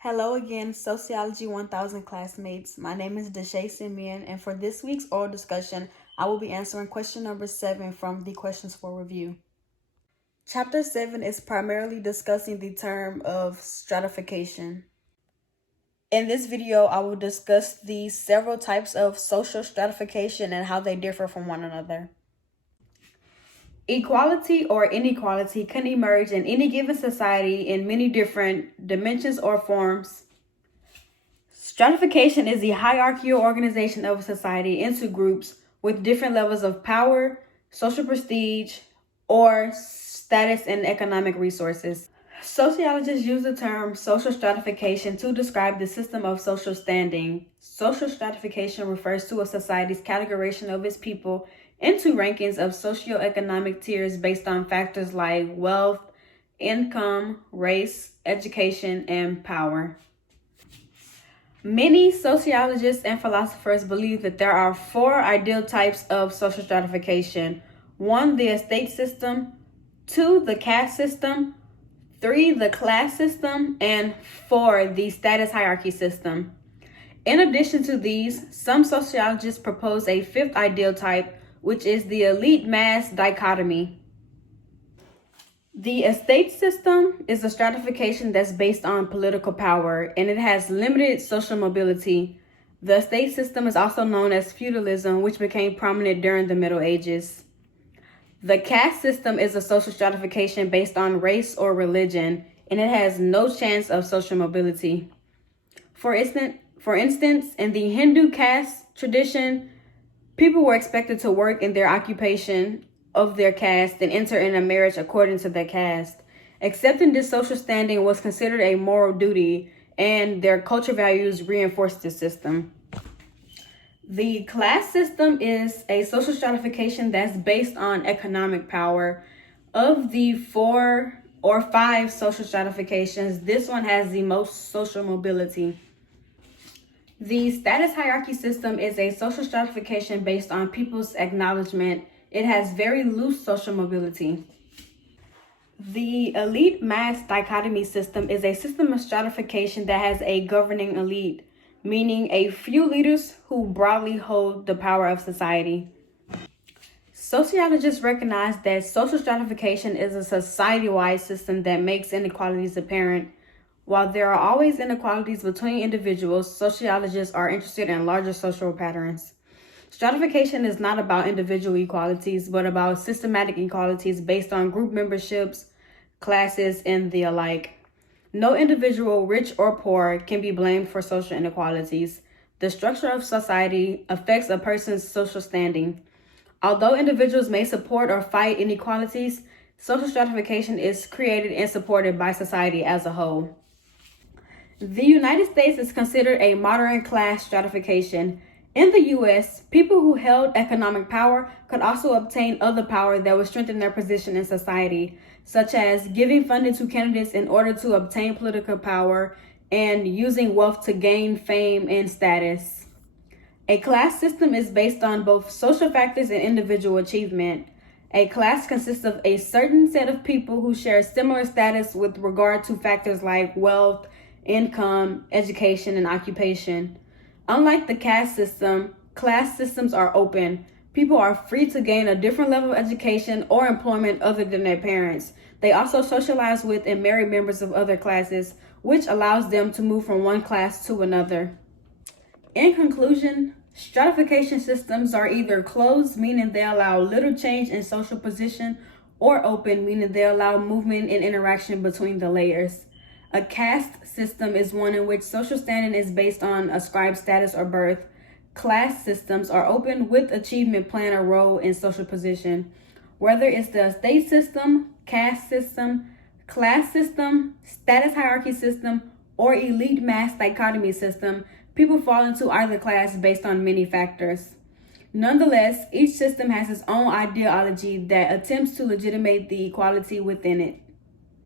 Hello again, Sociology 1000 classmates. My name is Desh'a, and for this week's oral discussion, I will be answering question number 7 from the questions for review. Chapter 7 is primarily discussing the term of stratification. In this video, I will discuss the several types of social stratification and how they differ from one another. Equality or inequality can emerge in any given society in many different dimensions or forms. Stratification is the hierarchical organization of a society into groups with different levels of power, social prestige, or status and economic resources. Sociologists use the term social stratification to describe the system of social standing. Social stratification refers to a society's categorization of its people into rankings of socioeconomic tiers based on factors like wealth, income, race, education, and power. Many sociologists and philosophers believe that there are 4 ideal types of social stratification. 1, the estate system. 2, the caste system. 3, the class system. And 4, the status hierarchy system. In addition to these, some sociologists propose a 5th ideal type, which is the elite mass dichotomy. The estate system is a stratification that's based on political power, and it has limited social mobility. The estate system is also known as feudalism, which became prominent during the Middle Ages. The caste system is a social stratification based on race or religion, and it has no chance of social mobility. For instance, in the Hindu caste tradition, people were expected to work in their occupation of their caste and enter in a marriage according to their caste. Accepting this social standing was considered a moral duty, and their culture values reinforced this system. The class system is a social stratification that's based on economic power. Of the 4 or 5 social stratifications, this one has the most social mobility. The status hierarchy system is a social stratification based on people's acknowledgement. It has very loose social mobility. The elite mass dichotomy system is a system of stratification that has a governing elite, meaning a few leaders who broadly hold the power of society. Sociologists recognize that social stratification is a society-wide system that makes inequalities apparent. While there are always inequalities between individuals, sociologists are interested in larger social patterns. Stratification is not about individual equalities, but about systematic equalities based on group memberships, classes, and the alike. No individual, rich or poor, can be blamed for social inequalities. The structure of society affects a person's social standing. Although individuals may support or fight inequalities, social stratification is created and supported by society as a whole. The United States is considered a modern class stratification. In the U.S., people who held economic power could also obtain other power that would strengthen their position in society, such as giving funding to candidates in order to obtain political power and using wealth to gain fame and status. A class system is based on both social factors and individual achievement. A class consists of a certain set of people who share similar status with regard to factors like wealth, income, education, and occupation. Unlike the caste system, class systems are open. People are free to gain a different level of education or employment other than their parents. They also socialize with and marry members of other classes, which allows them to move from one class to another. In conclusion, stratification systems are either closed, meaning they allow little change in social position, or open, meaning they allow movement and interaction between the layers. A caste system is one in which social standing is based on ascribed status or birth. Class systems are open with achievement playing a role in social position. Whether it's the estate system, caste system, class system, status hierarchy system, or elite mass dichotomy system, people fall into either class based on many factors. Nonetheless, each system has its own ideology that attempts to legitimate the equality within it.